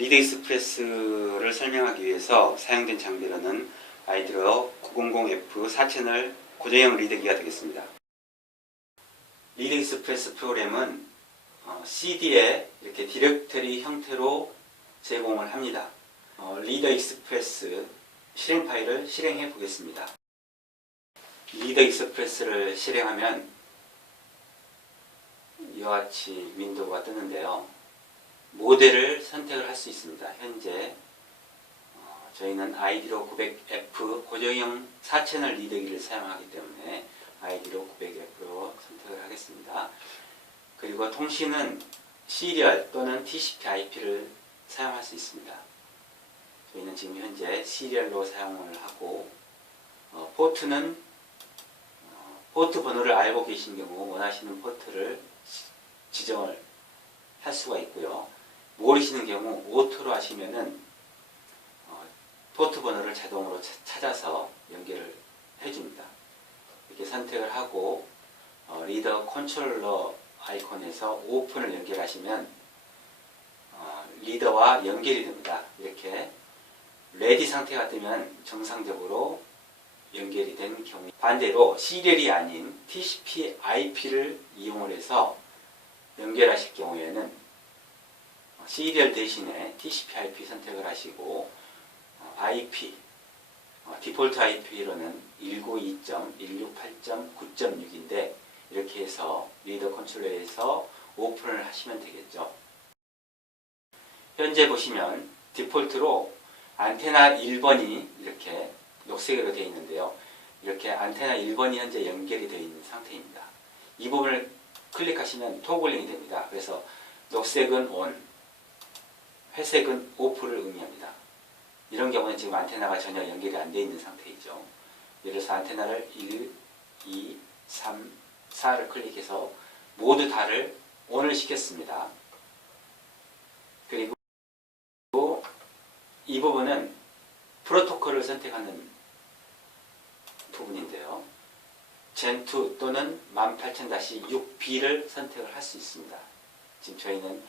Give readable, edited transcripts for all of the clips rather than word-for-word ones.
리드 익스프레스를 설명하기 위해서 사용된 장비로는 아이디로 900F 4채널 고정형 리드기가 되겠습니다. 리드 익스프레스 프로그램은 CD에 이렇게 디렉터리 형태로 제공을 합니다. 리드 익스프레스 실행 파일을 실행해 보겠습니다. 리드 익스프레스를 실행하면 이와 같이 윈도우가 뜨는데요. 모델을 선택을 할 수 있습니다. 현재 저희는 아이디로 900F 고정형 4채널 리드기를 사용하기 때문에 아이디로 900F로 선택을 하겠습니다. 그리고 통신은 시리얼 또는 TCP/IP를 사용할 수 있습니다. 저희는 지금 현재 시리얼로 사용을 하고 포트는 포트 번호를 알고 계신 경우 원하시는 포트를 지정을 할 수가 있고요. 모르시는 경우 오토로 하시면은 포트 번호를 자동으로 찾아서 연결을 해줍니다. 이렇게 선택을 하고 리더 컨트롤러 아이콘에서 오픈을 연결하시면 리더와 연결이 됩니다. 이렇게 레디 상태가 뜨면 정상적으로 연결이 된 경우, 반대로 시리얼이 아닌 TCP/IP를 이용을 해서 연결하실 경우에는 시리얼 대신에 TCP/IP 선택을 하시고 IP, 디폴트 IP로는 192.168.9.6인데 이렇게 해서 리더 컨트롤러에서 오픈을 하시면 되겠죠. 현재 보시면 디폴트로 안테나 1번이 이렇게 녹색으로 되어 있는데요. 이렇게 안테나 1번이 현재 연결이 되어 있는 상태입니다. 이 부분을 클릭하시면 토글링이 됩니다. 그래서 녹색은 ON, 회색은 OFF를 의미합니다. 이런 경우는 지금 안테나가 전혀 연결이 안 되어 있는 상태이죠. 예를 들어서 안테나를 1, 2, 3, 4를 클릭해서 모두 다를 ON을 시켰습니다. 그리고 이 부분은 프로토콜을 선택하는 부분인데요. Gen2 또는 18000-6B를 선택을 할 수 있습니다. 지금 저희는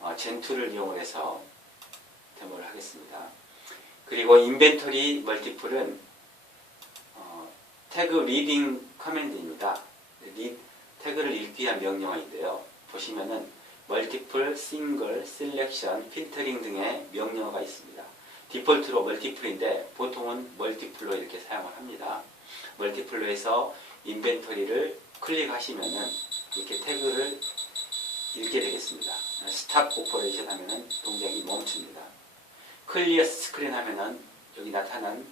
Gen2를 이용해서 데모를 하겠습니다. 그리고 인벤토리 멀티플은 태그 리딩 커맨드입니다. 태그를 읽기 위한 명령어인데요. 보시면은 멀티플, 싱글, 셀렉션, 필터링 등의 명령어가 있습니다. 디폴트로 멀티플인데 보통은 멀티플로 이렇게 사용을 합니다. 멀티플로 해서 인벤토리를 클릭하시면은 이렇게 태그를 읽게 되겠습니다. 스탑 오퍼레이션 하면은 동작이 멈춥니다. 클리어 스크린 하면은 여기 나타난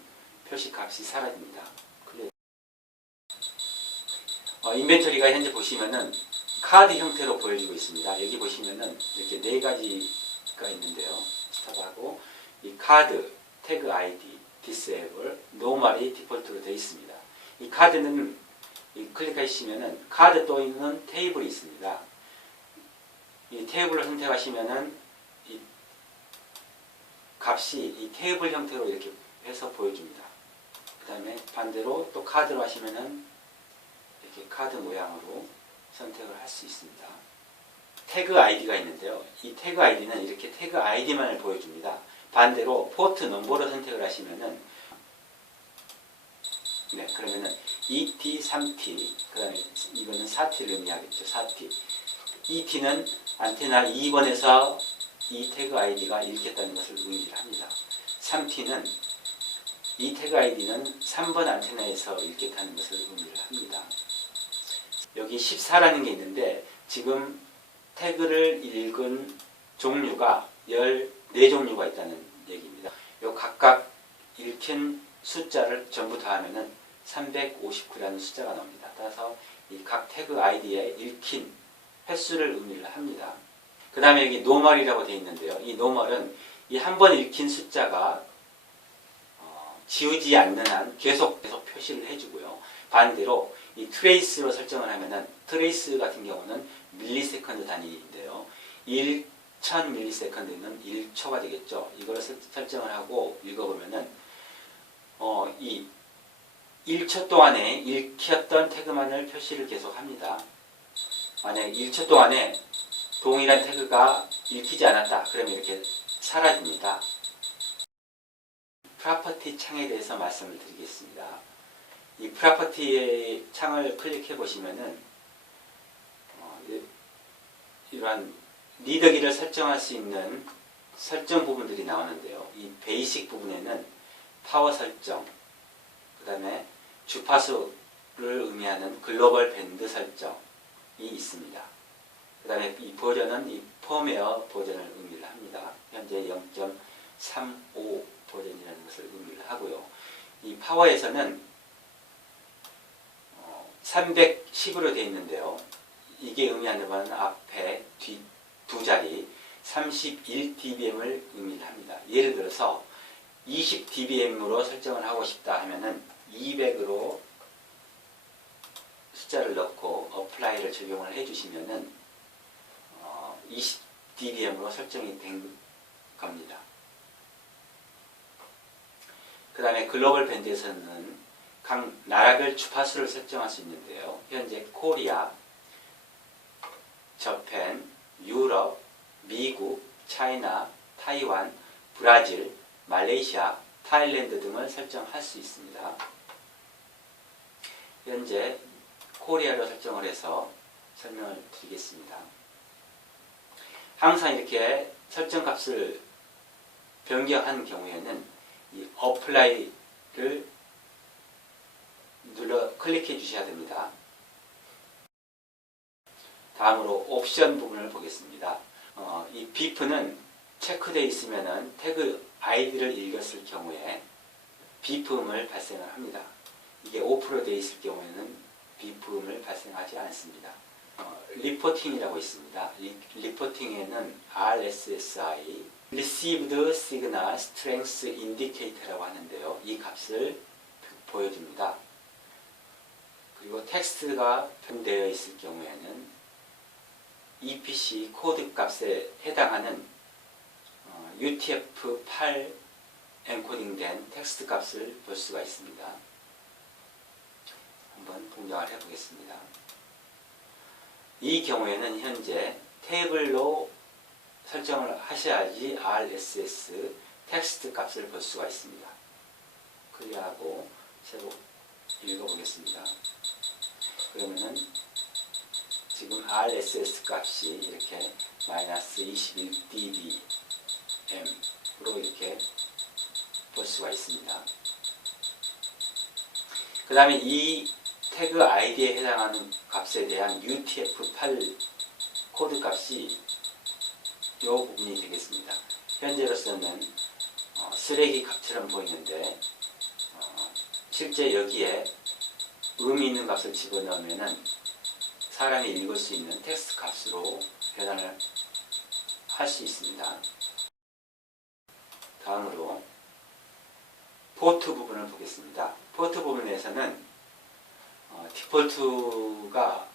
표시값이 사라집니다. 인벤토리가 현재 보시면은 카드 형태로 보여지고 있습니다. 여기 보시면은 이렇게 네 가지가 있는데요. 스탑하고 이 카드, 태그 아이디, 디세이블, 노멀이 디폴트로 되어 있습니다. 이 카드는 클릭하시면은 카드 또는 테이블이 있습니다. 이 테이블을 선택하시면은 이 값이 이 테이블 형태로 이렇게 해서 보여줍니다. 그 다음에 반대로 또 카드로 하시면은 이렇게 카드 모양으로 선택을 할 수 있습니다. 태그 아이디가 있는데요. 이 태그 아이디는 이렇게 태그 아이디만을 보여줍니다. 반대로 포트 넘버로 선택을 하시면은 그러면은 2T, 3T, 그 다음에 이거는 4T를 의미하겠죠. 4T. 2T는 안테나 2번에서 이 태그 아이디가 읽혔다는 것을 의미를 합니다. 3T는 이 태그 아이디는 3번 안테나에서 읽혔다는 것을 의미를 합니다. 여기 14라는 게 있는데 지금 태그를 읽은 종류가 14종류가 있다는 얘기입니다. 요 각각 읽힌 숫자를 전부 다 하면은 359라는 숫자가 나옵니다. 따라서 이 각 태그 아이디에 읽힌 횟수를 의미를 합니다. 그 다음에 여기 노멀이라고 되어 있는데요. 이 노멀은 이 한 번 읽힌 숫자가 지우지 않는 한 계속 표시를 해주고요. 반대로 이 트레이스로 설정을 하면은 트레이스 같은 경우는 밀리세컨드 단위인데요. 1000ms는 1초가 되겠죠. 이거를 설정을 하고 읽어보면은 이 1초 동안에 읽혔던 태그만을 표시를 계속합니다. 만약에 1초 동안에 동일한 태그가 읽히지 않았다. 그러면 이렇게 사라집니다. 프로퍼티 창에 대해서 말씀을 드리겠습니다. 이 프로퍼티의 창을 클릭해 보시면은 이러한 리더기를 설정할 수 있는 설정 부분들이 나오는데요. 이 베이직 부분에는 파워 설정, 그 다음에 주파수를 의미하는 글로벌 밴드 설정이 있습니다. 그 다음에 이 버전은 이 펌웨어 버전을 의미를 합니다. 현재 0.35 버전이라는 것을 의미를 하고요. 이 파워에서는 310으로 되어 있는데요. 이게 의미하는 바는 앞에 뒤 두 자리 31dBm을 의미를 합니다. 예를 들어서 20dBm으로 설정을 하고 싶다 하면은 200으로 숫자를 넣고 어플라이를 적용을 해주시면은 20dBm으로 설정이 된 겁니다. 그 다음에 글로벌 밴드에서는 각 나라별 주파수를 설정할 수 있는데요. 현재 코리아, 저펜, 유럽, 미국, 차이나, 타이완, 브라질, 말레이시아, 타일랜드 등을 설정할 수 있습니다. 현재 코리아로 설정을 해서 설명을 드리겠습니다. 항상 이렇게 설정 값을 변경한 경우에는 이 어플라이를 클릭해 주셔야 됩니다. 다음으로 옵션 부분을 보겠습니다. 이 비프는 체크되어 있으면 태그 아이디를 읽었을 경우에 비프음을 발생을 합니다. 이게 오프로 되어 있을 경우에는 비프음을 발생하지 않습니다. 리포팅이라고 있습니다. 리포팅에는 RSSI, Received Signal Strength Indicator라고 하는데요. 이 값을 보여줍니다. 그리고 텍스트가 표현되어 있을 경우에는 EPC 코드 값에 해당하는 UTF-8 엔코딩된 텍스트 값을 볼 수가 있습니다. 한번 동작을 해보겠습니다. 이 경우에는 현재 테이블로 설정을 하셔야지 RSS 텍스트 값을 볼 수가 있습니다. 클리어하고 새로 읽어보겠습니다. 그러면은 지금 RSS 값이 이렇게 마이너스 21dBm으로 이렇게 볼 수가 있습니다. 그 다음에 이 태그 아이디에 해당하는 값에 대한 UTF-8 코드 값이 이 부분이 되겠습니다. 현재로서는 쓰레기 값처럼 보이는데 실제 여기에 의미 있는 값을 집어넣으면은 사람이 읽을 수 있는 텍스트 값으로 변환을 할 수 있습니다. 다음으로 포트 부분을 보겠습니다. 포트 부분에서는 디폴트가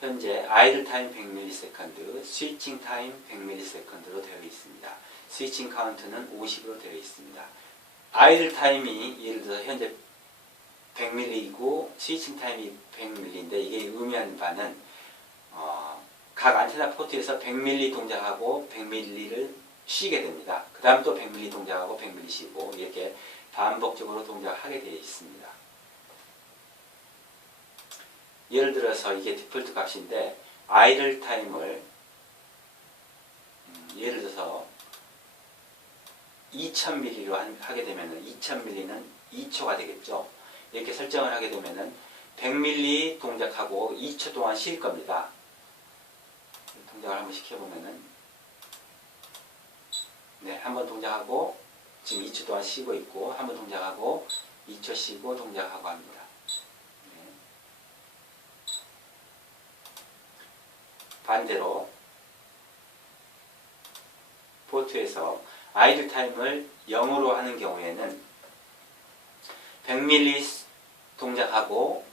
현재 아이들 타임 100ms, 스위칭 타임 100ms로 되어 있습니다. 스위칭 카운트는 50으로 되어 있습니다. 아이들 타임이 예를 들어서 현재 100ml이고 스위칭 타임이 100ml인데 이게 의미하는 바는 각 안테나 포트에서 100ml 동작하고 100ml를 쉬게 됩니다. 그 다음 또 100ml 동작하고 100ml 쉬고 이렇게 반복적으로 동작하게 되어 있습니다. 예를 들어서 이게 디폴트 값인데 아이들 타임을 예를 들어서 2000ml로 하게 되면 2000ml는 2초가 되겠죠. 이렇게 설정을 하게 되면은 100ml 동작하고 2초 동안 쉴 겁니다. 동작을 한번 시켜보면은 네, 한번 동작하고 지금 2초 동안 쉬고 있고 한번 동작하고 2초 쉬고 동작하고 합니다. 네. 반대로 포트에서 아이들 타임을 0으로 하는 경우에는 100ml 동작하고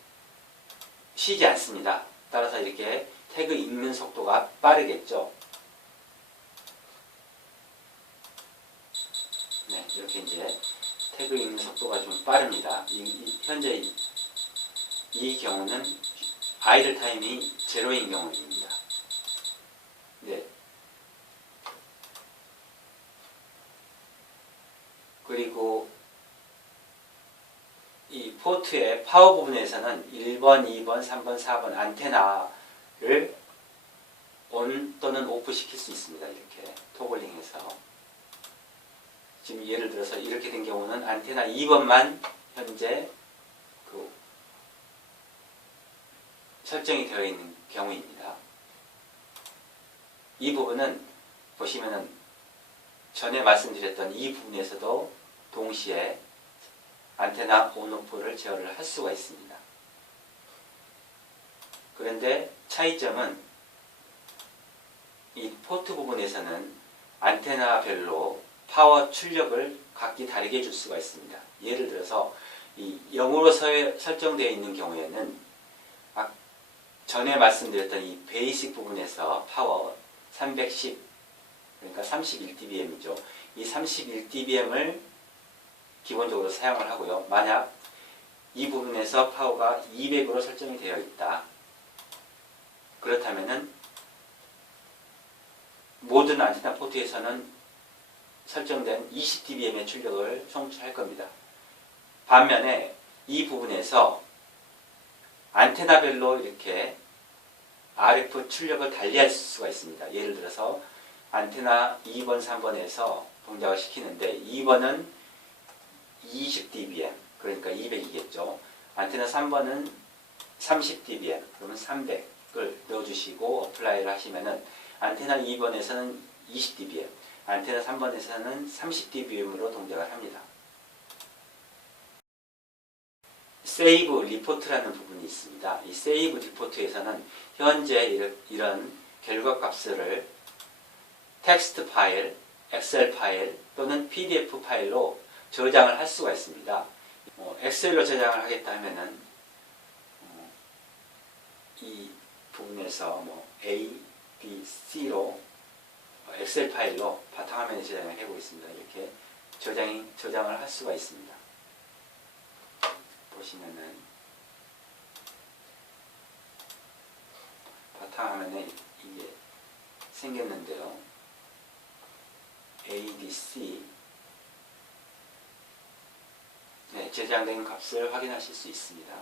쉬지 않습니다. 따라서 이렇게 태그 읽는 속도가 빠르겠죠. 네, 이렇게 이제 태그 읽는 속도가 좀 빠릅니다. 현재 이 경우는 아이들 타임이 제로인 경우입니다. 네. 포트의 파워 부분에서는 1번, 2번, 3번, 4번 안테나를 온 또는 오프 시킬 수 있습니다. 이렇게 토글링해서. 지금 예를 들어서 이렇게 된 경우는 안테나 2번만 현재 그 설정이 되어 있는 경우입니다. 이 부분은 보시면은 전에 말씀드렸던 이 부분에서도 동시에 안테나 온오프를 제어를 할 수가 있습니다. 그런데 차이점은 이 포트 부분에서는 안테나별로 파워 출력을 각기 다르게 줄 수가 있습니다. 예를 들어서 이 0으로 설정되어 있는 경우에는 전에 말씀드렸던 이 베이직 부분에서 파워 310 그러니까 31dBm이죠. 이 31dBm을 기본적으로 사용을 하고요. 만약 이 부분에서 파워가 200으로 설정이 되어 있다. 그렇다면은 모든 안테나 포트에서는 설정된 20dBm의 출력을 송출할 겁니다. 반면에 이 부분에서 안테나별로 이렇게 RF 출력을 달리할 수가 있습니다. 예를 들어서 안테나 2번, 3번에서 동작을 시키는데 2번은 20dBm, 그러니까 200이겠죠. 안테나 3번은 30dBm, 그러면 300을 넣어주시고 어플라이를 하시면은 안테나 2번에서는 20dBm, 안테나 3번에서는 30dBm으로 동작을 합니다. 세이브 리포트라는 부분이 있습니다. 이 세이브 리포트에서는 현재 이런 결과값을 텍스트 파일, 엑셀 파일 또는 PDF 파일로 저장을 할 수가 있습니다. 엑셀로 저장을 하겠다 하면은 이 부분에서 A, B, C로 엑셀 파일로 바탕화면에 저장을 해보겠습니다. 이렇게 저장을 할 수가 있습니다. 보시면은 바탕화면에 이게 생겼는데요. A, B, C 네, 저장된 값을 확인하실 수 있습니다.